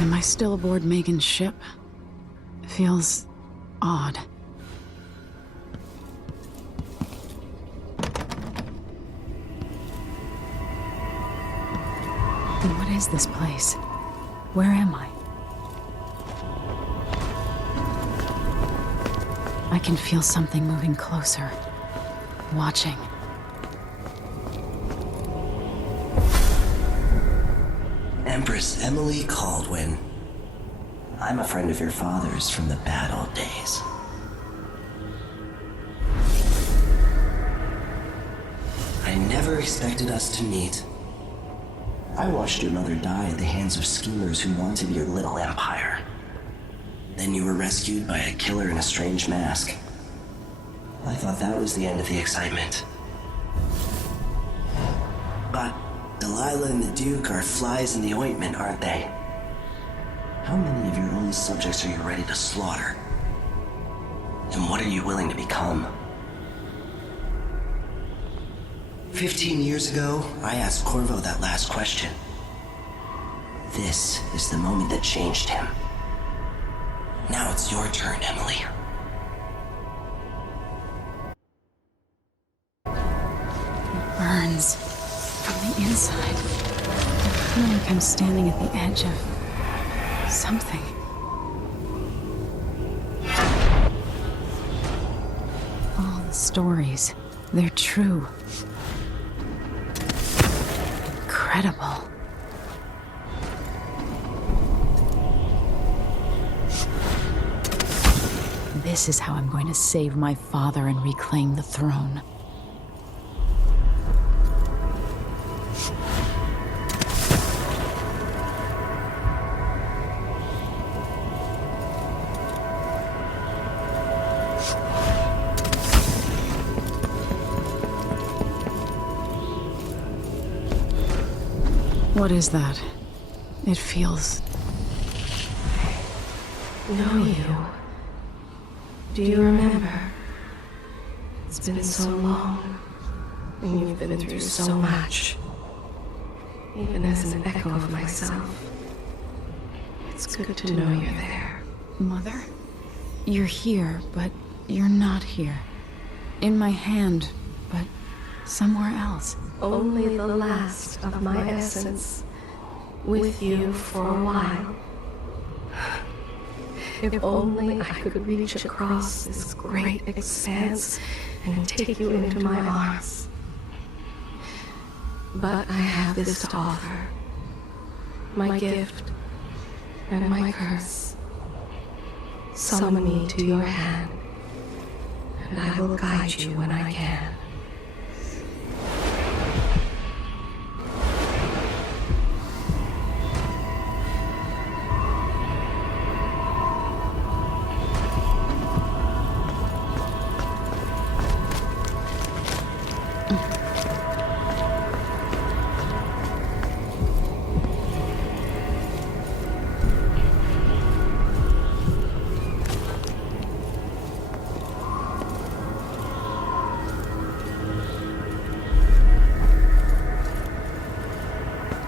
Am I still aboard Megan's ship? Feels odd. What is this place? Where am I? I can feel something moving closer. Watching. Empress Emily Caldwin. I'm a friend of your father's from the bad old days. I never expected us to meet. I watched your mother die at the hands of schemers who wanted your little empire. Then you were rescued by a killer in a strange mask. I thought that was the end of the excitement. But Delilah and the Duke are flies in the ointment, aren't they? How many of your own subjects are you ready to slaughter? And what are you willing to become? 15 years ago, I asked Corvo that last question. This is the moment that changed him. Now it's your turn, Emily. It burns from the inside. I feel like I'm standing at the edge of something. All the stories, they're true. Incredible. This is how I'm going to save my father and reclaim the throne. What is that? It feels... Know you. Do you remember? It's been so long, and you've been through so much. Even as an echo of myself, it's good to know you're there. Mother? You're here, but you're not here. In my hand, but somewhere else. Only the last of my essence, with you for a while. If only I could reach across this great expanse and take you into my arms. But I have this to offer. My gift and my curse. Summon me to your hand, and I will guide you when I can.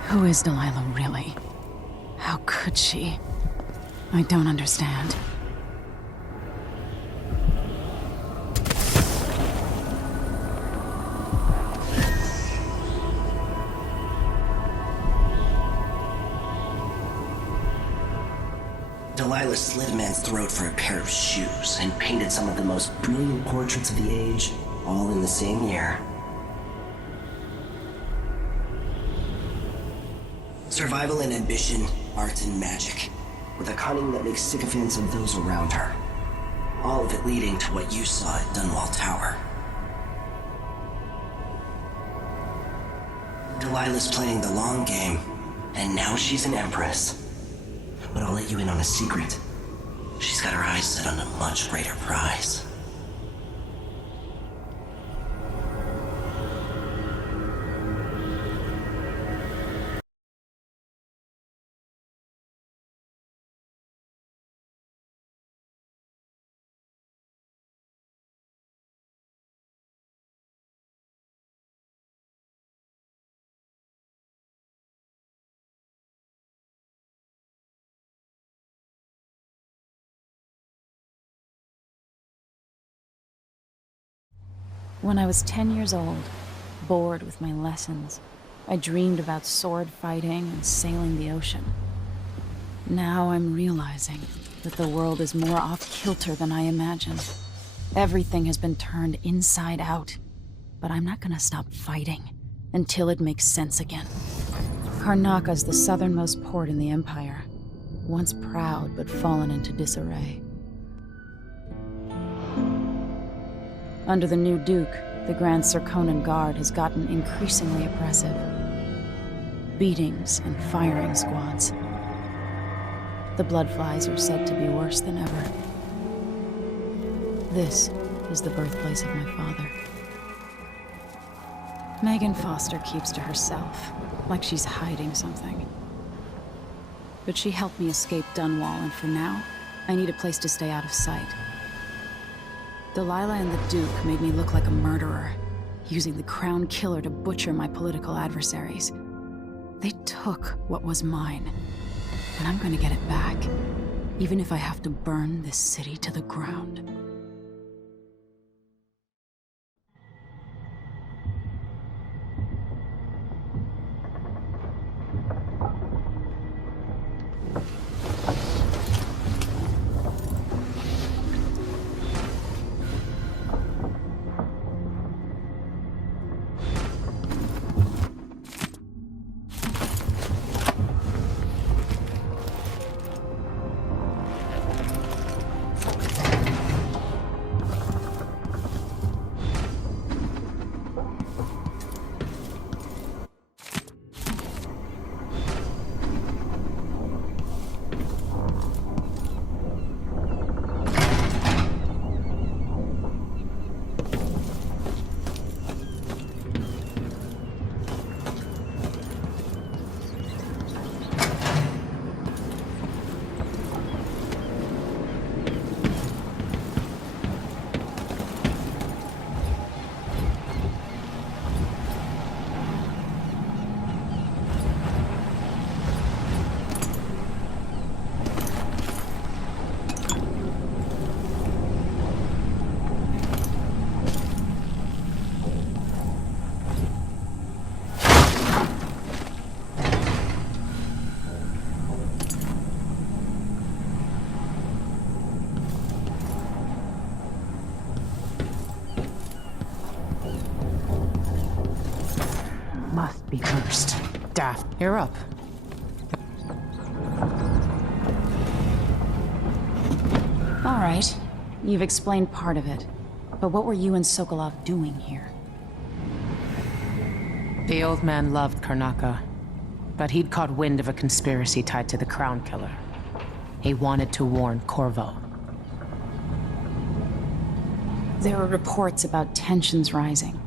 Who is Delilah really? How could she? I don't understand. Delilah slit a man's throat for a pair of shoes and painted some of the most brilliant portraits of the age, all in the same year. Survival and ambition, art and magic, with a cunning that makes sycophants of those around her. All of it leading to what you saw at Dunwall Tower. Delilah's playing the long game, and now she's an empress. But I'll let you in on a secret. She's got her eyes set on a much greater prize. When I was 10 years old, bored with my lessons, I dreamed about sword fighting and sailing the ocean. Now I'm realizing that the world is more off-kilter than I imagined. Everything has been turned inside out, but I'm not gonna stop fighting until it makes sense again. Karnaka's the southernmost port in the Empire, once proud but fallen into disarray. Under the new Duke, the Grand Serkonan Guard has gotten increasingly oppressive. Beatings and firing squads. The Bloodflies are said to be worse than ever. This is the birthplace of my father. Megan Foster keeps to herself, like she's hiding something. But she helped me escape Dunwall, and for now, I need a place to stay out of sight. Delilah and the Duke made me look like a murderer, using the Crown Killer to butcher my political adversaries. They took what was mine, and I'm gonna get it back, even if I have to burn this city to the ground. Must be cursed. Daft, you're up. All right, you've explained part of it. But what were you and Sokolov doing here? The old man loved Karnaka, but he'd caught wind of a conspiracy tied to the Crown Killer. He wanted to warn Corvo. There were reports about tensions rising,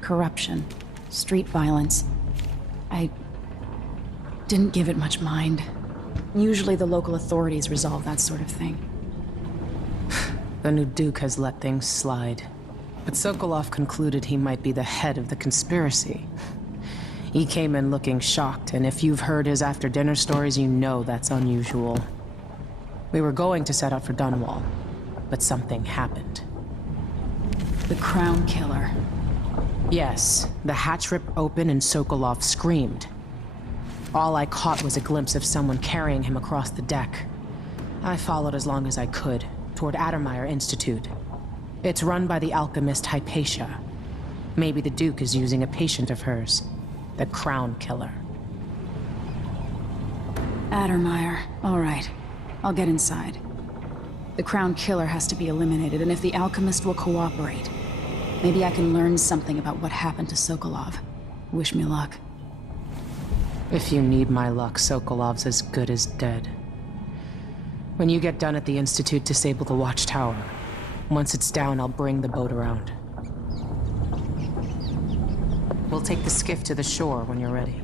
corruption, street violence. I didn't give it much mind. Usually the local authorities resolve that sort of thing. The new Duke has let things slide. But Sokolov concluded he might be the head of the conspiracy. He came in looking shocked, and if you've heard his after-dinner stories, you know that's unusual. We were going to set out for Dunwall, but something happened. The Crown Killer. Yes, the hatch ripped open and Sokolov screamed. All I caught was a glimpse of someone carrying him across the deck. I followed as long as I could, toward Addermeyer Institute. It's run by the alchemist Hypatia. Maybe the Duke is using a patient of hers, the Crown Killer. Addermeyer. All right. I'll get inside. The Crown Killer has to be eliminated, and if the alchemist will cooperate, maybe I can learn something about what happened to Sokolov. Wish me luck. If you need my luck, Sokolov's as good as dead. When you get done at the Institute, disable the watchtower. Once it's down, I'll bring the boat around. We'll take the skiff to the shore when you're ready.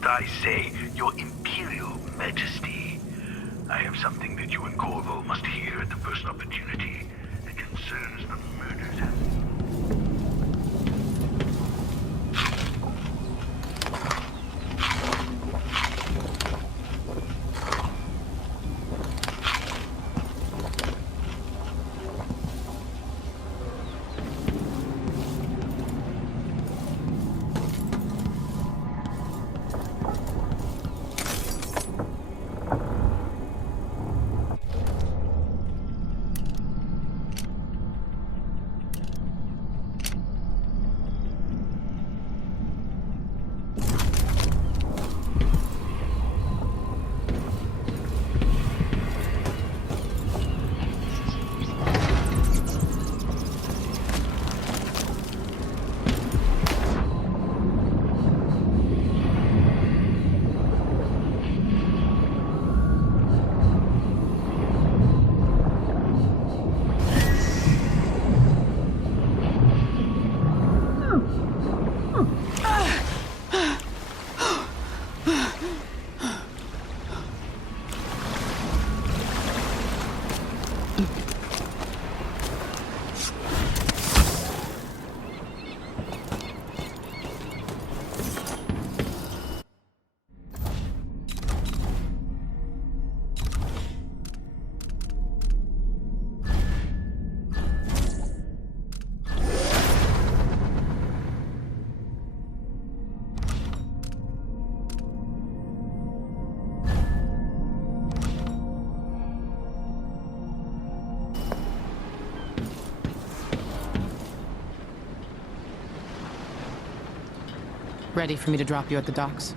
Must I say, Your Imperial Majesty, I have something that you and Corvo must hear at the first opportunity. It concerns the murders. Ready for me to drop you at the docks?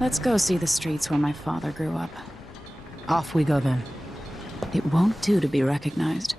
Let's go see the streets where my father grew up. Off we go then. It won't do to be recognized.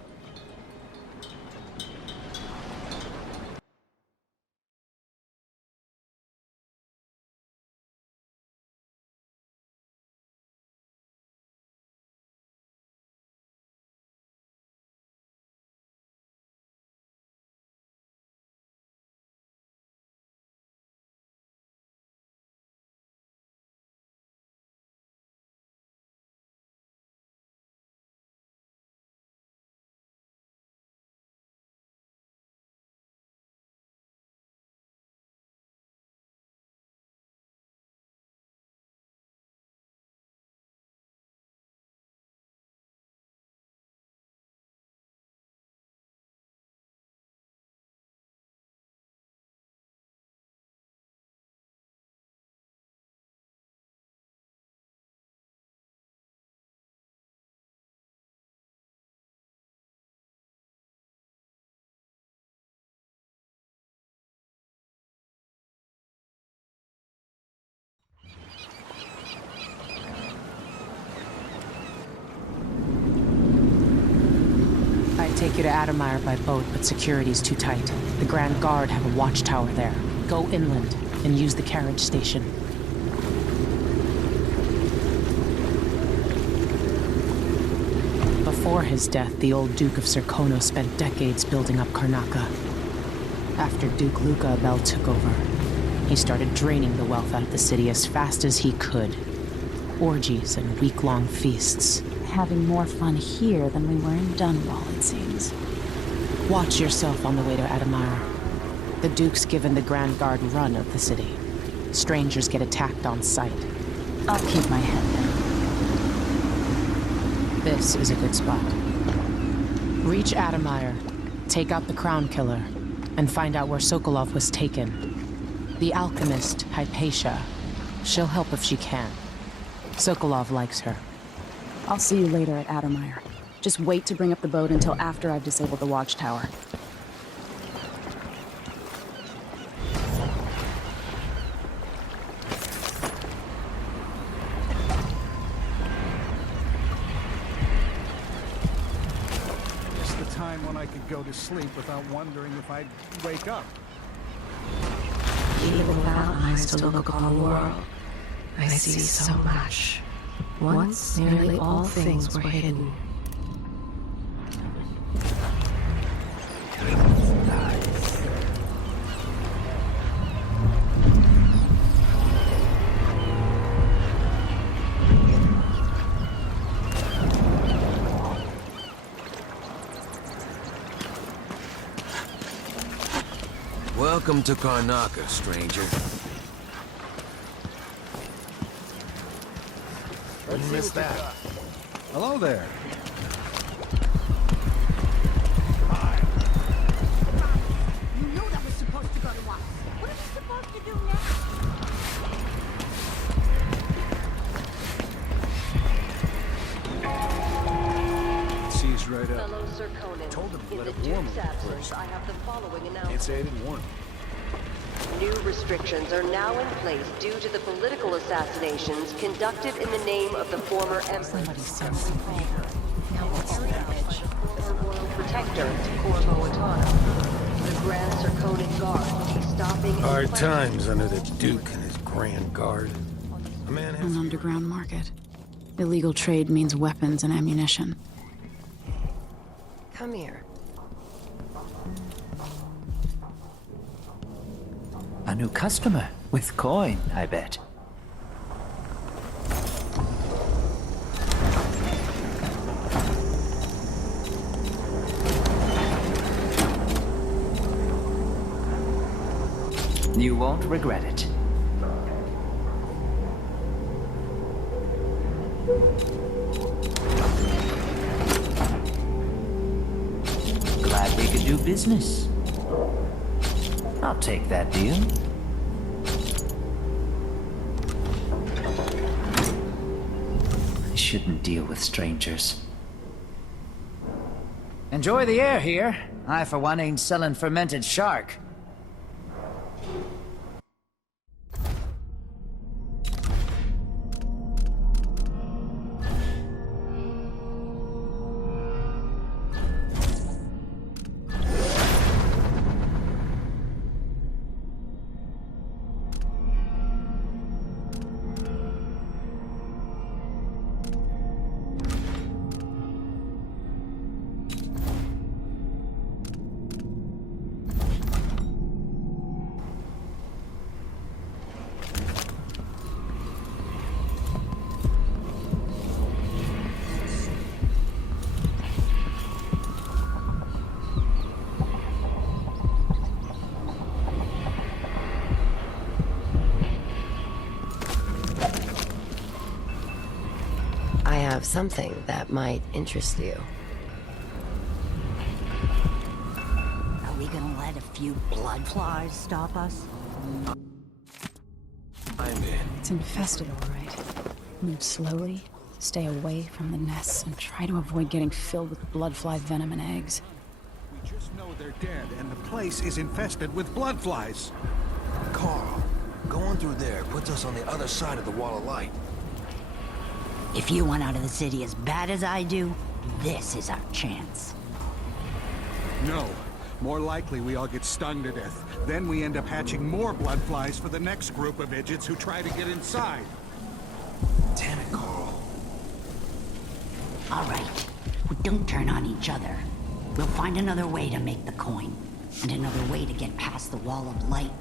I'd take you to Adamire by boat, but security's too tight. The Grand Guard have a watchtower there. Go inland and use the carriage station. Before his death, the old Duke of Serkono spent decades building up Karnaca. After Duke Luca Abel took over, he started draining the wealth out of the city as fast as he could. Orgies and week-long feasts. Having more fun here than we were in Dunwall, it seems. Watch yourself on the way to Adamire. The Duke's given the Grand Guard run of the city. Strangers get attacked on sight. I'll keep my head down. This is a good spot. Reach Adamire, take out the Crown Killer, and find out where Sokolov was taken. The alchemist, Hypatia. She'll help if she can. Sokolov likes her. I'll see you later at Adamire. Just wait to bring up the boat until after I've disabled the watchtower. It's the time when I could go to sleep without wondering if I'd wake up. Even without eyes to look upon the world, I see so much. Once, nearly all things were hidden. Welcome to Karnaka, stranger. You missed that. Hello there. You knew that was supposed to go to us. What are we supposed to do now? Seized right up. Fellow Sir Conan, Told him to in let the it warm Duke's him absence, first. I have the following Can't announcement. say I didn't warn him. New restrictions are now in place due to the political assassinations conducted in the name of the former Empress. Somebody sent something. Now what's the damage? Former royal protector, Corvo Atana. The Grand Sir Conan Guard will be stopping... Hard times under the Duke and his Grand Guard. A man has... An underground market. Illegal trade means weapons and ammunition. Come here. A new customer with coin, I bet. You won't regret it. Glad we could do business. I'll take that deal. I shouldn't deal with strangers. Enjoy the air here. I, for one, ain't selling fermented shark. I have something that might interest you. Are we gonna let a few blood flies stop us? I'm in. It's infested, all right. Move slowly, stay away from the nests, and try to avoid getting filled with bloodfly venom and eggs. We just know they're dead, and the place is infested with blood flies. Carl, going through there puts us on the other side of the wall of light. If you want out of the city as bad as I do, this is our chance. No. More likely we all get stung to death. Then we end up hatching more blood flies for the next group of idiots who try to get inside. Damn it, Carl. All right. Well, don't turn on each other. We'll find another way to make the coin. And another way to get past the wall of light.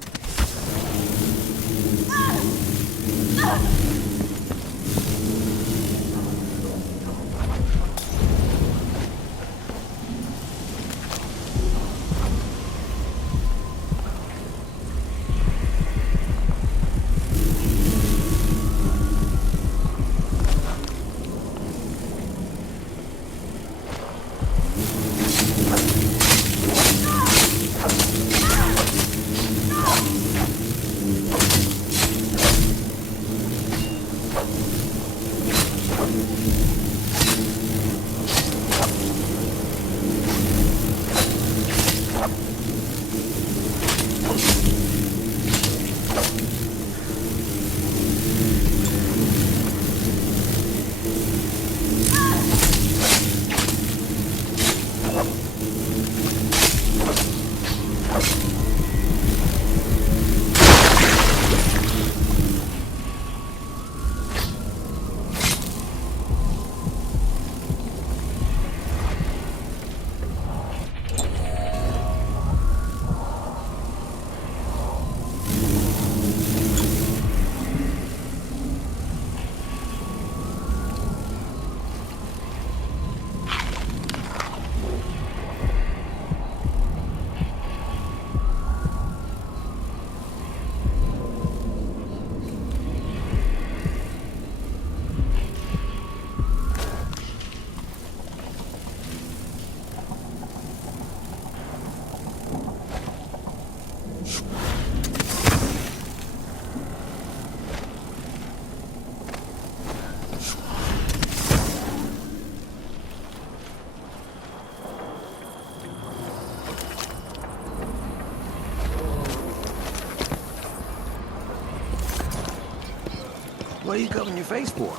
What are you covering your face for?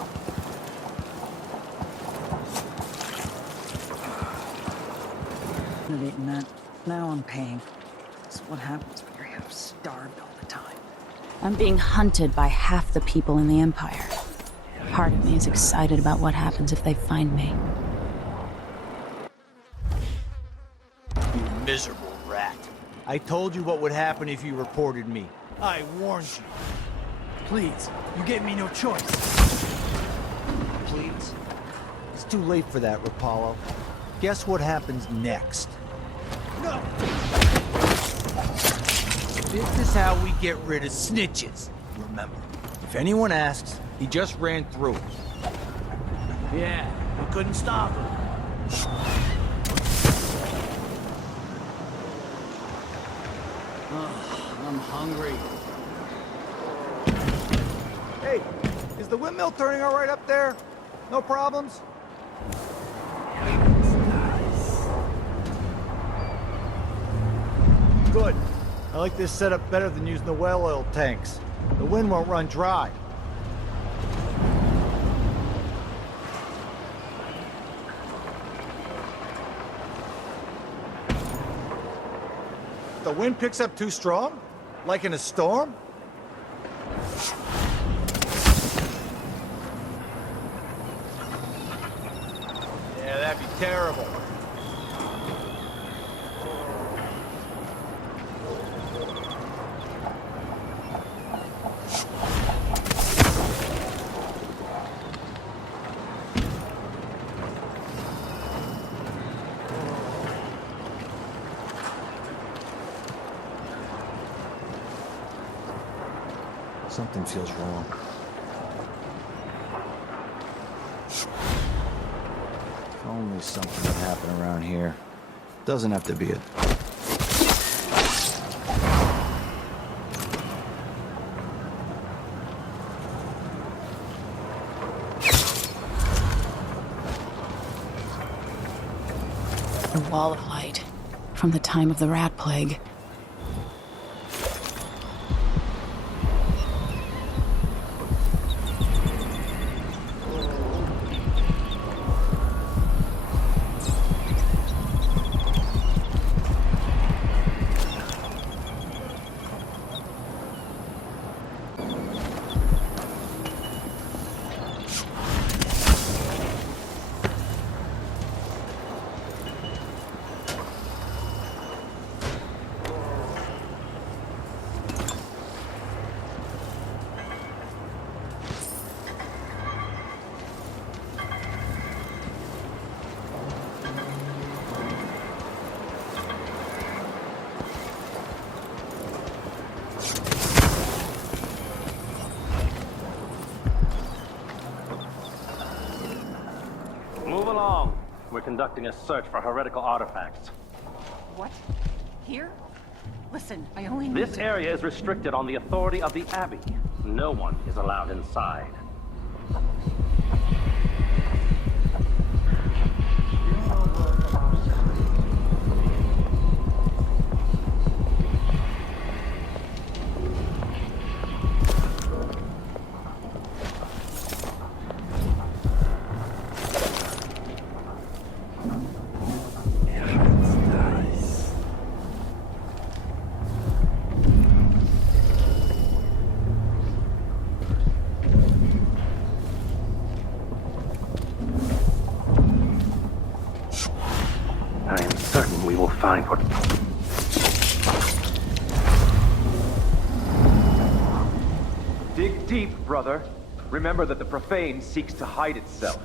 I've eaten that. Now I'm paying. That's what happens when you're half starved all the time. I'm being hunted by half the people in the Empire. Part of me is excited about what happens if they find me. You miserable rat. I told you what would happen if you reported me. I warned you. Please, you gave me no choice. Please? It's too late for that, Rapallo. Guess what happens next? No! This is how we get rid of snitches. Remember, if anyone asks, he just ran through it. Yeah, we couldn't stop him. I'm hungry. Hey, is the windmill turning all right up there? No problems? Good. I like this setup better than using the well oil tanks. The wind won't run dry. The wind picks up too strong? Like in a storm? Yeah, that'd be terrible. Something feels wrong. If only something would happen around here. Doesn't have to be it. The wall of light from the time of the rat plague. Move along. We're conducting a search for heretical artifacts. What? Here? Listen, I only need This to... area is restricted on the authority of the Abbey. No one is allowed inside. I am certain we will find what... Dig deep, brother. Remember that the profane seeks to hide itself.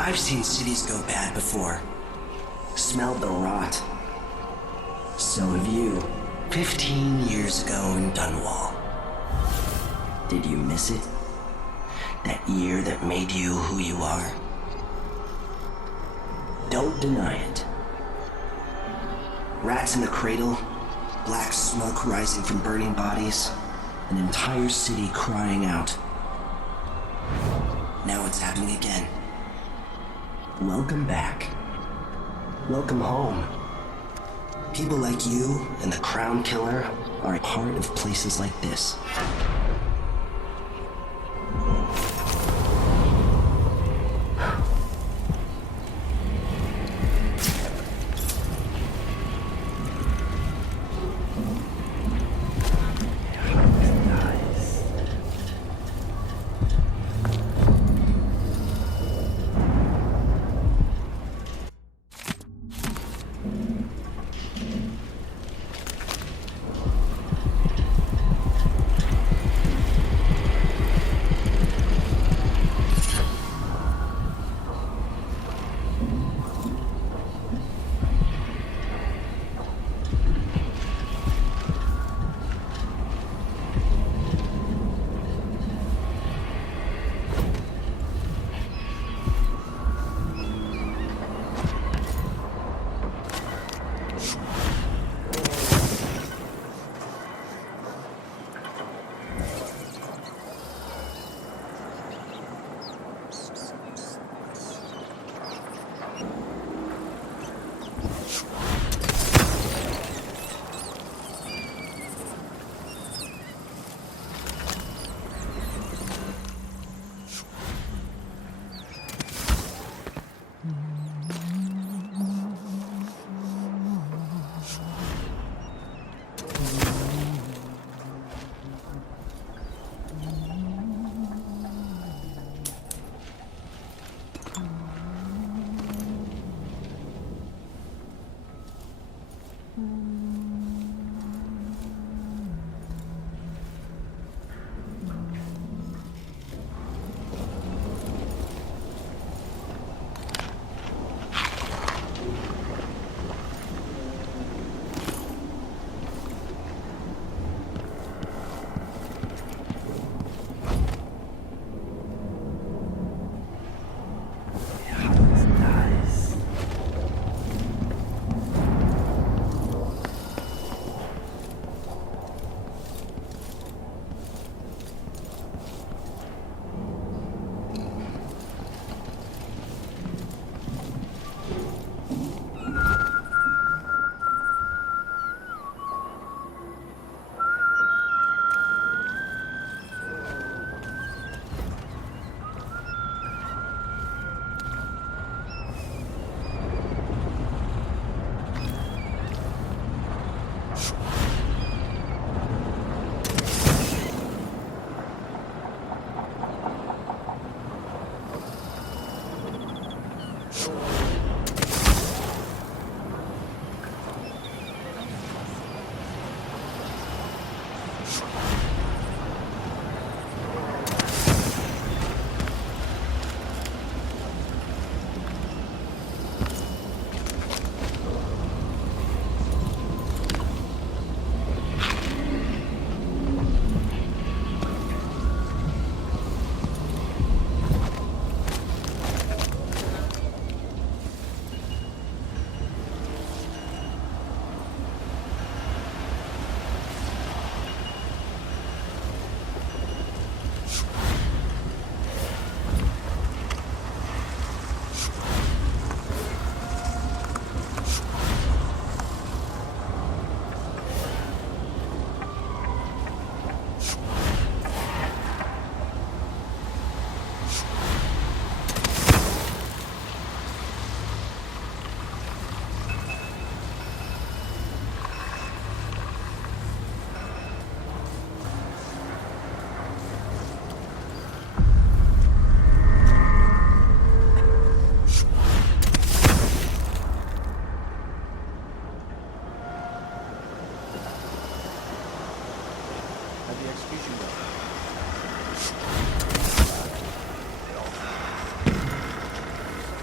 I've seen cities go bad before. Smelled the rot. So have you. 15 years ago in Dunwall. Did you miss it? That year that made you who you are? Don't deny it. Rats in the cradle, Black smoke rising from burning bodies. An entire city crying out. Now it's happening again. Welcome back. Welcome home. People like you and the Crown Killer are a part of places like this.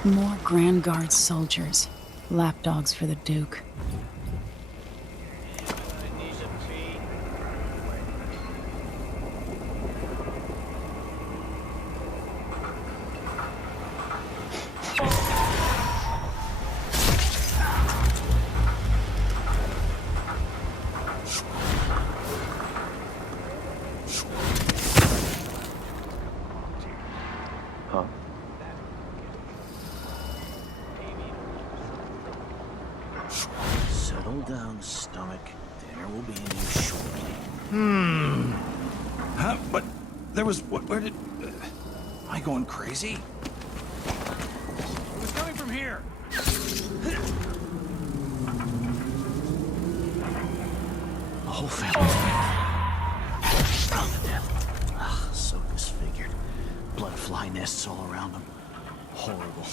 More Grand Guard soldiers. Lapdogs for the Duke. Huh? Settle down, stomach. Dinner will be in you shortly. Huh? But there was... Where did... am I going crazy? It was coming from here. The whole family. Starved to death. Ugh, so disfigured. Blood fly nests all around them. Horrible.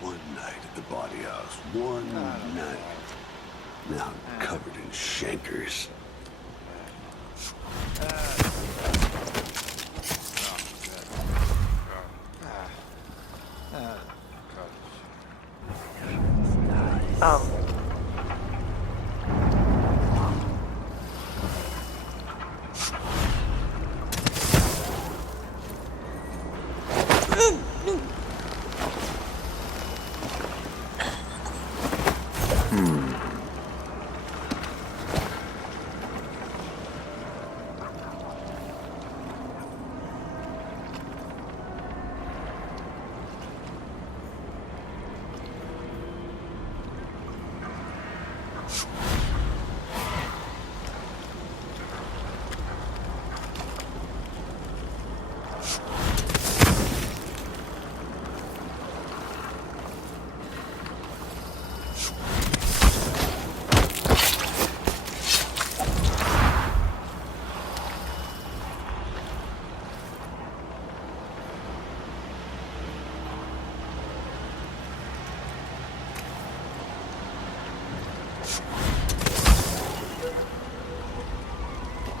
One night at the body house. One night. Now I'm covered in shankers.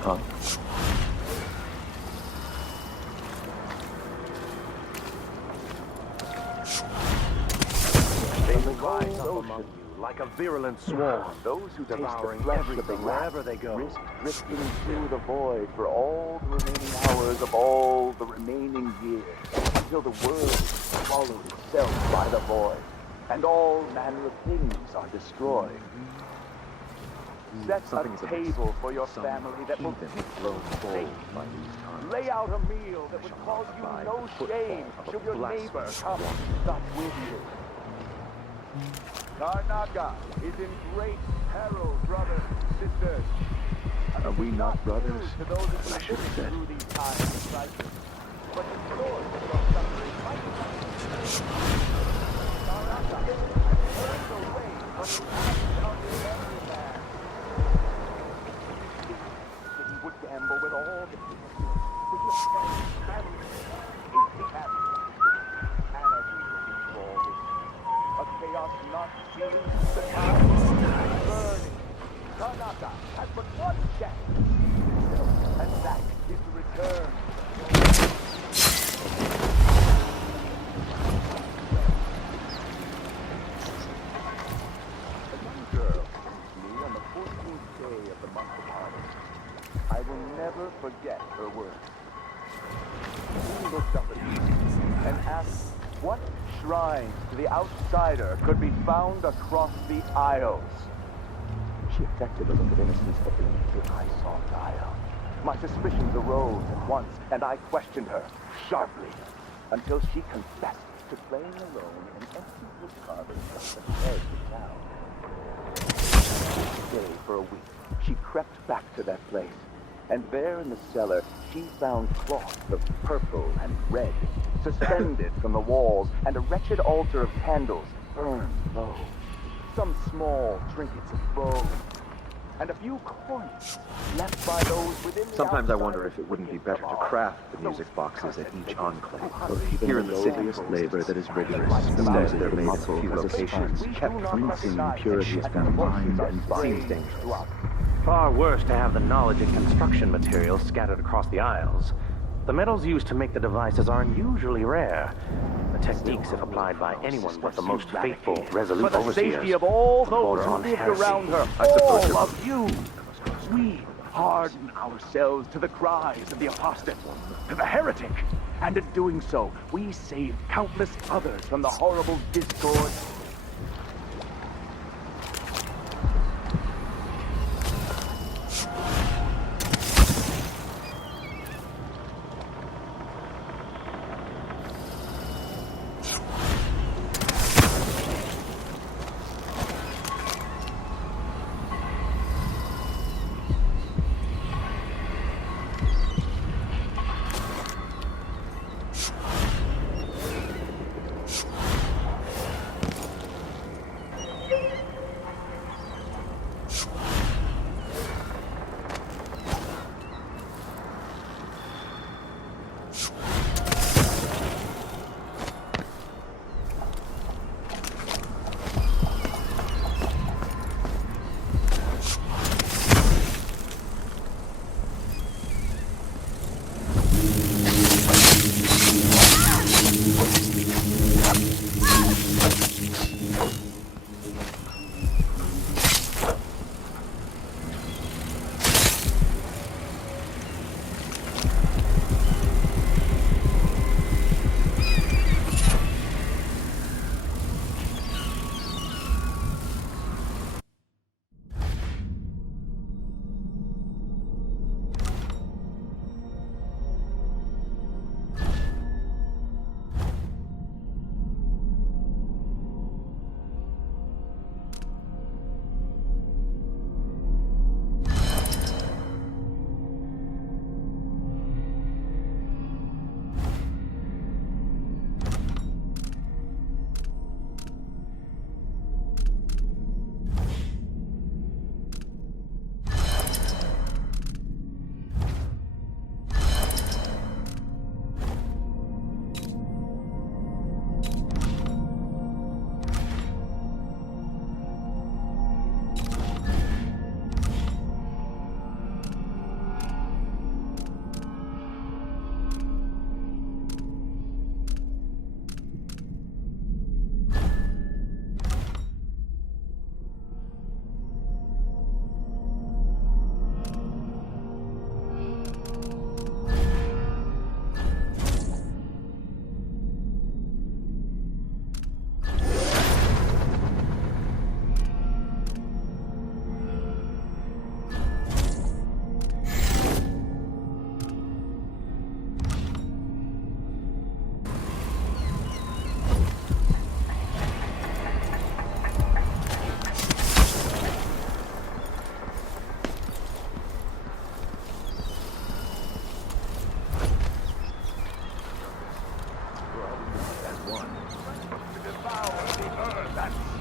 Huh? They will rise up among you like a virulent swarm. Those who devouring taste the flesh everything of the wherever they go. risk drifting through the void for all the remaining hours of all the remaining years, until the world is swallowed itself by the void, and all manner of things are destroyed. Set a table for your family that will keep lay out a meal that would cause you no shame should your neighbor come sup with you. Karnaga is in great peril, brothers and sisters. Are we not brothers? To those who I should have said. through these times of crisis. But the source of your suffering might Karnaga has turned away from the act of the every man. That he would chest. And that is the return. A young girl came to me on the 14th day of the month of August. I will never forget her words. She looked up at me and asked what shrines to the outsider could be found across the Isles. She affected a look of innocence, but immediately I saw guile. My suspicions arose at once, and I questioned her sharply until she confessed to playing alone in an empty wood carving just ahead of town. Each day for a week, she crept back to that place, and there in the cellar, she found cloth of purple and red, suspended from the walls, and a wretched altar of candles burned low. Some small trinkets of bone, and a few coins left by those within the Sometimes I wonder if it wouldn't be better to craft the music boxes at each enclave. Here in the city, labor that is rigorous. Instead, they're made at a few locations, kept rinsing impurities from mind and seems dangerous. Far worse to have the knowledge and construction materials scattered across the Isles. The metals used to make the devices are unusually rare. The techniques, if applied by anyone but the most faithful, resolute for the overseers, safety of all those border who on lived heresy. around her, all of you, we harden ourselves to the cries of the apostate, to the heretic, and in doing so, we save countless others from the horrible discord.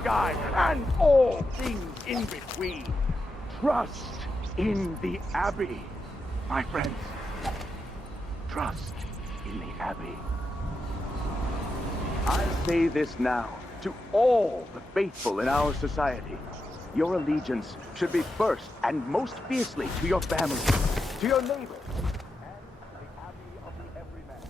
Sky and all things in between. Trust in the Abbey, my friends. Trust in the Abbey. I say this now to all the faithful in our society. Your allegiance should be first and most fiercely to your family, to your neighbors, and the abbey of the everyman.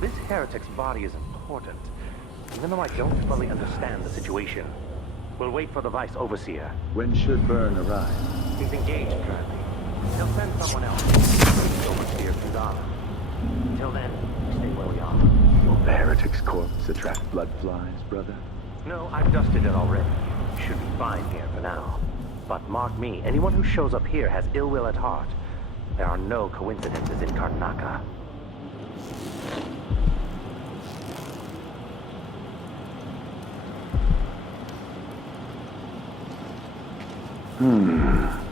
This heretic's body is important, even though I don't fully understand the situation. We'll wait for the Vice Overseer. When should Byrne arrive? He's engaged currently. He'll send someone else. Vice Overseer Kuzala. Until then, we stay where we are. Will the heretic's corpse attract blood flies, brother? No, I've dusted it already. We should be fine here for now. But mark me, anyone who shows up here has ill will at heart. There are no coincidences in Karnaka. Hmm.